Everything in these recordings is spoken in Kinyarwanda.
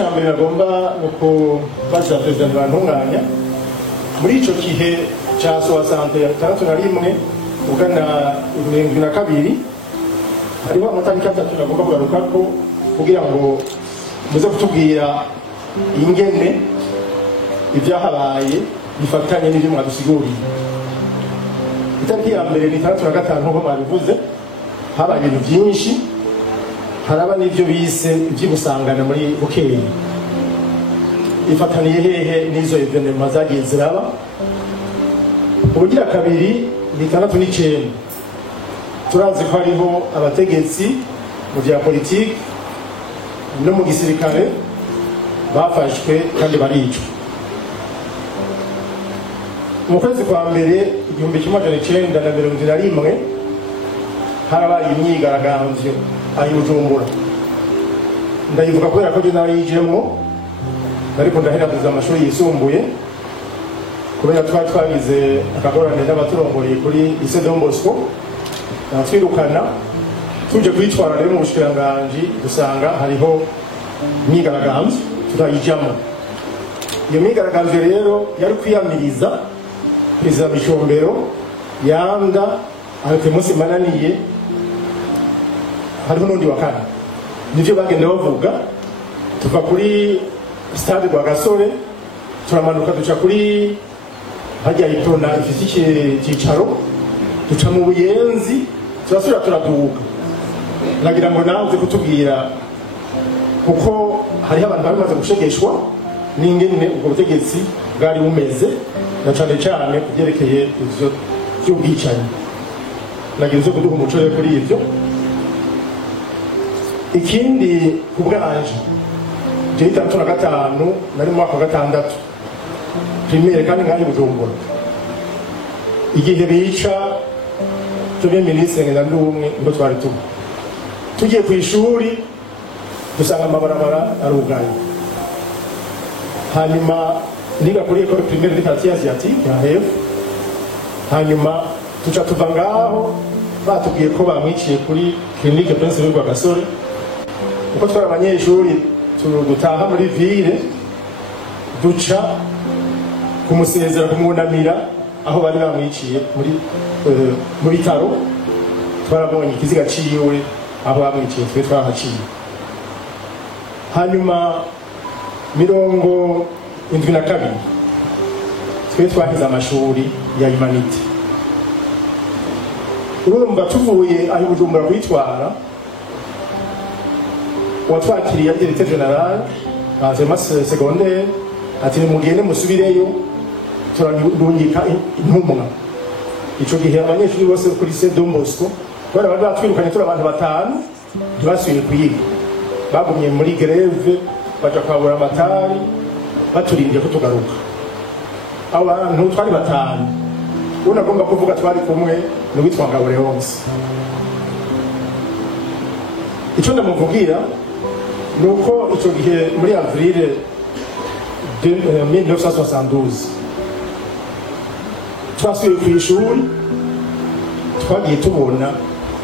cyambere nagomba nuko baza president bantunganya muri ico gihe cha soa sante ya 31 ugana 72 hariho amatariki atatu nagomba kugarukako kugira ngo muze kutubwira ingene ibyahabaye bifatanye n'ibyo mwadusiguriye. Itariki ya mbere ni 35 nko babivuze, habaye ibintu byinshi, haraba n'ibyo bise iby'ubusangana muri Bukeye. Ifataniye hehe n'izo evenement zagiye ziraba. Ubugira kabiri ni 69. Turazi ko hariho abategetsi mu bya politiki no mu gisirikare bafashwe kandi baricwa. Mu kwezi kwa mbere 1971 harabaye imyigaragambyo aho Bujumbura. Ndayivuga kubera ko nayijemwo, ariko ndaheraguza amashuri yisumbuye kubera twagize akagorane n'abaturongoye kuri lycée Don Bosco, twirukana tuje kwitwara rero mu bushikiranganji dusanga hariho imyigaragambyo turayijamo. Iyo myigaragambyo rero yari kwiyamiriza Perezida Micombero yanda ariko munsi mananiye hariho n'undi wa kane. Nivyo bagenda bavuga, tuva kuri stade rwa Gasore turamanuka duca kuri hajya Iprona ifise ikicaro, duca mu Buyenzi turasubira turaduka. Nagira ngo nawe kutubwira kuko hariho abantu bamaze gushegeshwa n'ingene ubwo butegetsi bwari bumeze, na cyane cyane kubyerekeye ivyo by'ubwicanyi. Nagira zo kuduha umuco kuri ivyo. Ikindi kubwanje je 35 nari mu mwaka wa 6 primaire kandi ngari Bujumbura, igihe bica tubye ministre ngenda ndumwe ngo twari tugiye ku ishuri dusanga amabarabara arugaye. Hanyuma niga kuri école primaire de quartier asiatique ya hef, hanyuma tuca tuva ngaho batubwiye ko bamwiciye kuri clinique Prince Rwa Gasore. Uko twari abanyeshuri dutaha muri ville duca kumusezera kumwunamira aho bari bamwiciye muri bitaro. Twarabonye ikiziga ciwe aho bamwiciye, twe twahaciye. Hanyuma 72 twe twahize amashuri ya humanity. Urumva tuvuye aho Bujumbura kwitwara, watwakiriye directeur general enseignement secondaire ati mugende musubireyo turandungika intumwa. Ico gihe abanyeshuri bose kuri lycée Don Bosco bari batwirukanye turi abantu batanu ntibasubiye kwiga, bagumye muri greve baja kwabura amatari baturindye ko tugaruka. Abo bantu twari batanu, unagomba kuvuga twari kumwe n'uwitwa Ngabure hose. Ico ndamuvugira nuko ico gihe muri avril 1972 twasubiye ku ishuri, twagiye tubona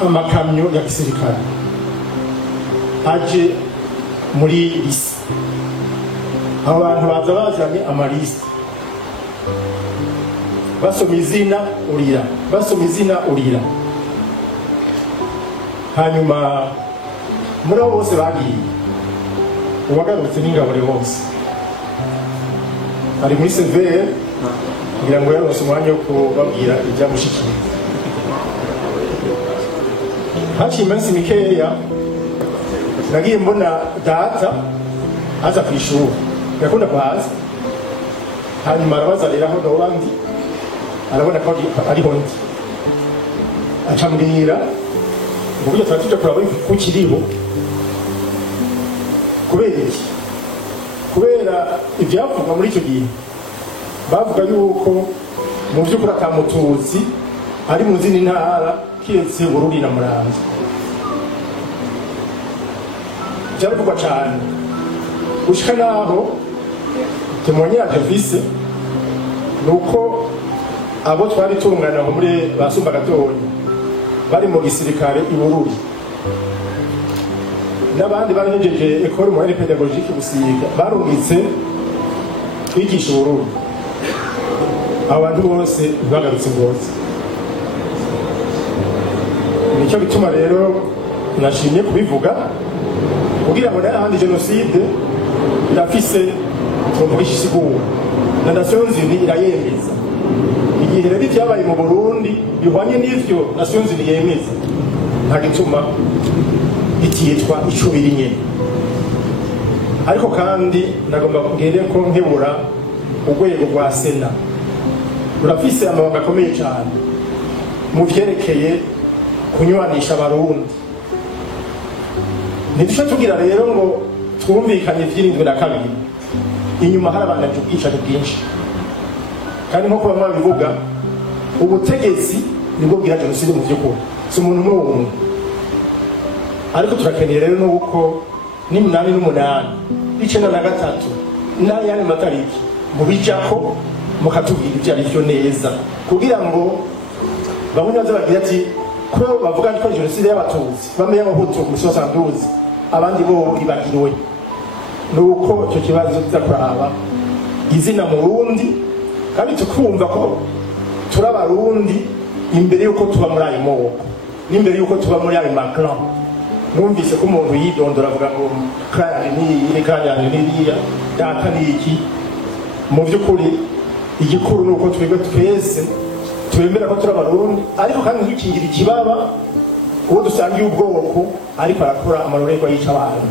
amakamyo ya gisirikare aje muri lycée. Abo bantu baza bazanye amaliste, basoma izina urira, basoma izina urira. Hanyuma muri abo bose bagiye, uwagarutse n'Ingabure hose ari muri severe kugira ngo yarose umwanya wo kubabwira ibyamushikiye. Haciye iminsi mikeya nagiye mbona data aza ku ishuri, yakunda kuhaza. Hanyuma arabaza rero aho ndabandi, arabona ko ariho ndi, acambwira uburyo turatuje kuraba ku kiriho. Kubera iki? Kubera ibyavuga muri icyo gihe bavuga yuko mu by'ukuri atamututsi ari mu zindi ntara kiretse Bururi na Muramvya. Byavugwa cyane gushika naho témoignage vise nuko abo twari tungana muri basumba gatoyi bari mu gisirikare i Bururi n'abandi bahejeje école moyenne pédagogique Busiga barungitse kwigisha Uburundi. Abo bantu bose bagarutse Ngozi. Nicyo gituma rero nashimye kubivuga kugira ngo n'ahandi jenoside irafise tumugisha isigura na Nations Unies irayemeza. Igihe rero byabaye mu Burundi bihwanye n'ivyo Nations Unies yemeza, nta gituma bititwa icubiri nyene. Ariko kandi nagomba kugende ko nkebura urwego rwa Sena rurafise amabanga akomeye cyane mu vyerekeye kunywanisha abarundi. Nidusha tugira rero ngo twumvikanye vy'irindwi na kabiri, inyuma hari abandanje ubwicanyi bwinshi, kandi nko bamwe babivuga ubutegetsi nibwo bwira jenoside mu vy'ukuri, si umuntu n'umuntu. Ariko turakeneye rero nuko ni 8 n'icenda na gatatu n'ayandi matariki mubijako mukatubwira ibyo ari byo neza, kugira ngo bamwe baze bagira ati ko bavuga ko jenoside y'abatutsi bamenye abahutu mu 72 abandi bo ibagiriwe. Nuko icyo kibazo kiza kuraba izina mu Burundi, kandi tukumva ko turi abarundi imbere yuko tuba muri ayo moko n'imbere yuko tuba muri ayo macron. Numvise ko umuntu yidondora avuga ngo kaya ni kaya ni data ni iki. Mu by'ukuri igikuru nuko twebwe twese twemera ko turi abarundi, ariko kandi dukingira ikibaba uwo dusangiye ubwoko ariko arakora amarorerwa yica abantu.